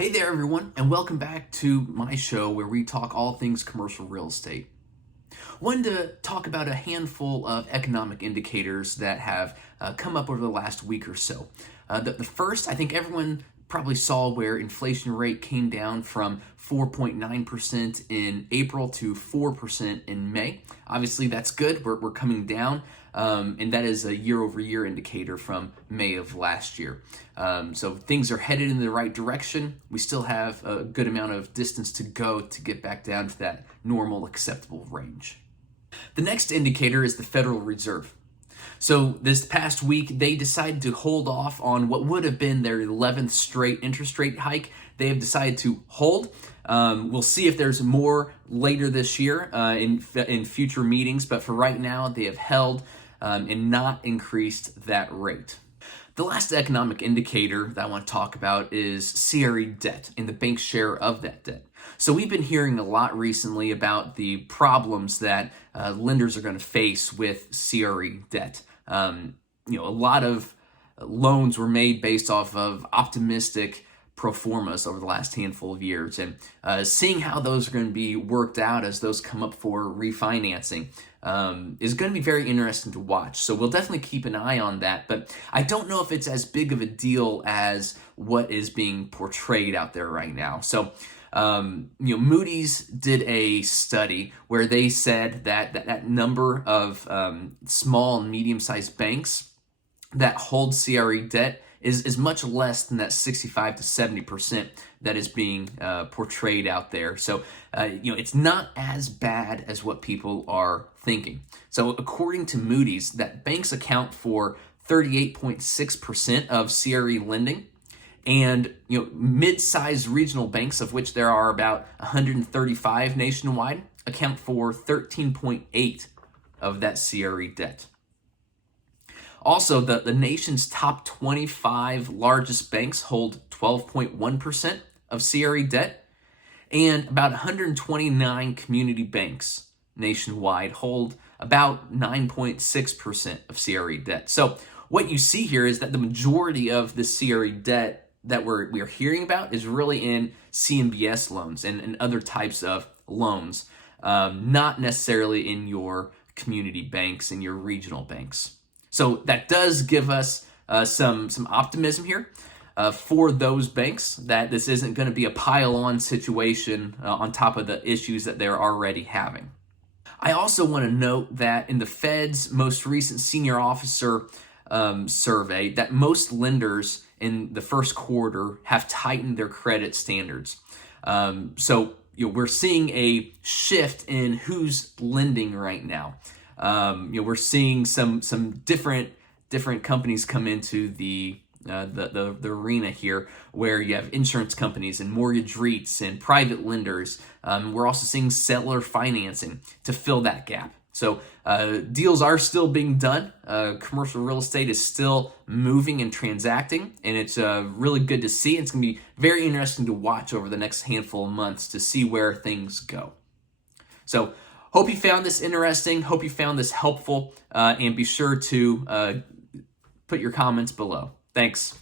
Hey there, everyone, and welcome back to my show where we talk all things commercial real estate. Wanted to talk about a handful of economic indicators that have come up over the last week or so. The first, I think everyone probably saw where inflation rate came down from 4.9% in April to 4% in May. Obviously, that's good. We're coming down, and that is a year-over-year indicator from May of last year. So things are headed in the right direction. We still have a good amount of distance to go to get back down to that normal acceptable range. The next indicator is the Federal Reserve. So this past week, they decided to hold off on what would have been their 11th straight interest rate hike. They have decided to hold. We'll see if there's more later this year in future meetings, but for right now, they have held and not increased that rate. The last economic indicator that I want to talk about is CRE debt and the bank's share of that debt. So we've been hearing a lot recently about the problems that lenders are going to face with CRE debt. A lot of loans were made based off of optimistic pro formas over the last handful of years, and seeing how those are going to be worked out as those come up for refinancing is going to be very interesting to watch. So we'll definitely keep an eye on that, but I don't know if it's as big of a deal as what is being portrayed out there right now. So Moody's did a study where they said that number of small and medium-sized banks that hold CRE debt is much less than that 65 to 70% that is being portrayed out there. So, it's not as bad as what people are thinking. So according to Moody's, that banks account for 38.6% of CRE lending, and mid-sized regional banks, of which there are about 135 nationwide, account for 13.8% of that CRE debt. Also, the nation's top 25 largest banks hold 12.1% of CRE debt, and about 129 community banks nationwide hold about 9.6% of CRE debt. So what you see here is that the majority of the CRE debt that we're hearing about is really in CMBS loans and other types of loans, not necessarily in your community banks and your regional banks. So that does give us some optimism here for those banks that this isn't going to be a pile-on situation on top of the issues that they're already having. I also want to note that in the Fed's most recent senior officer survey, that most lenders in the first quarter have tightened their credit standards. So we're seeing a shift in who's lending right now. We're seeing some different companies come into the arena here, where you have insurance companies and mortgage REITs and private lenders. We're also seeing seller financing to fill that gap. So deals are still being done. Commercial real estate is still moving and transacting, and it's really good to see. It's going to be very interesting to watch over the next handful of months to see where things go. So hope you found this interesting. Hope you found this helpful, and be sure to put your comments below. Thanks.